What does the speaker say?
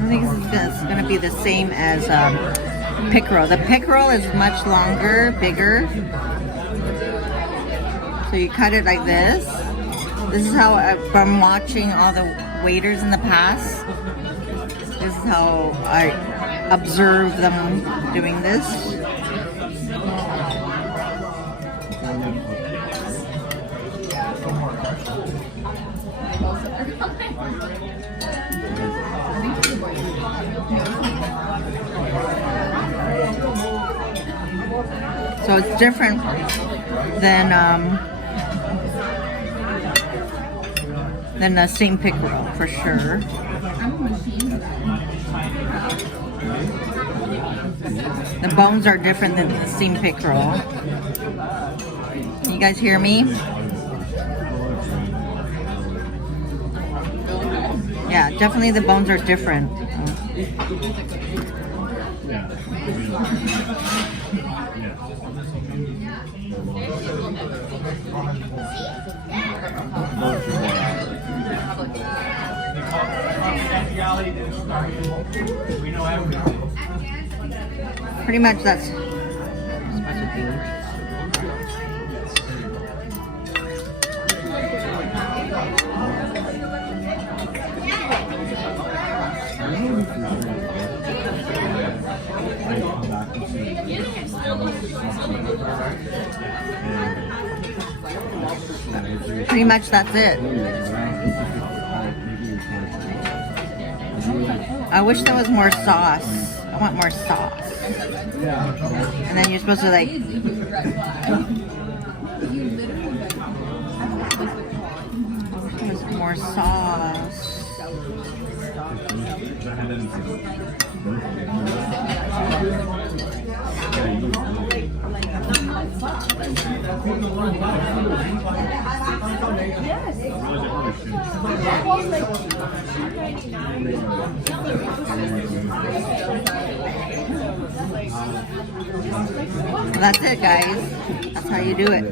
I think it's gonna be the same as pickerel. The pickerel is much longer, bigger. So you cut it like this. This is how, from watching all the waiters in the past, this is how I observe them doing this. So it's different than the steamed pickerel for sure. The bones are different than the steamed pickerel. Can you guys hear me? Yeah, definitely the bones are different. Pretty much that's it. I wish there was more sauce. I want more sauce. And then you're supposed to like there's more sauce. That's it, guys. That's how you do it.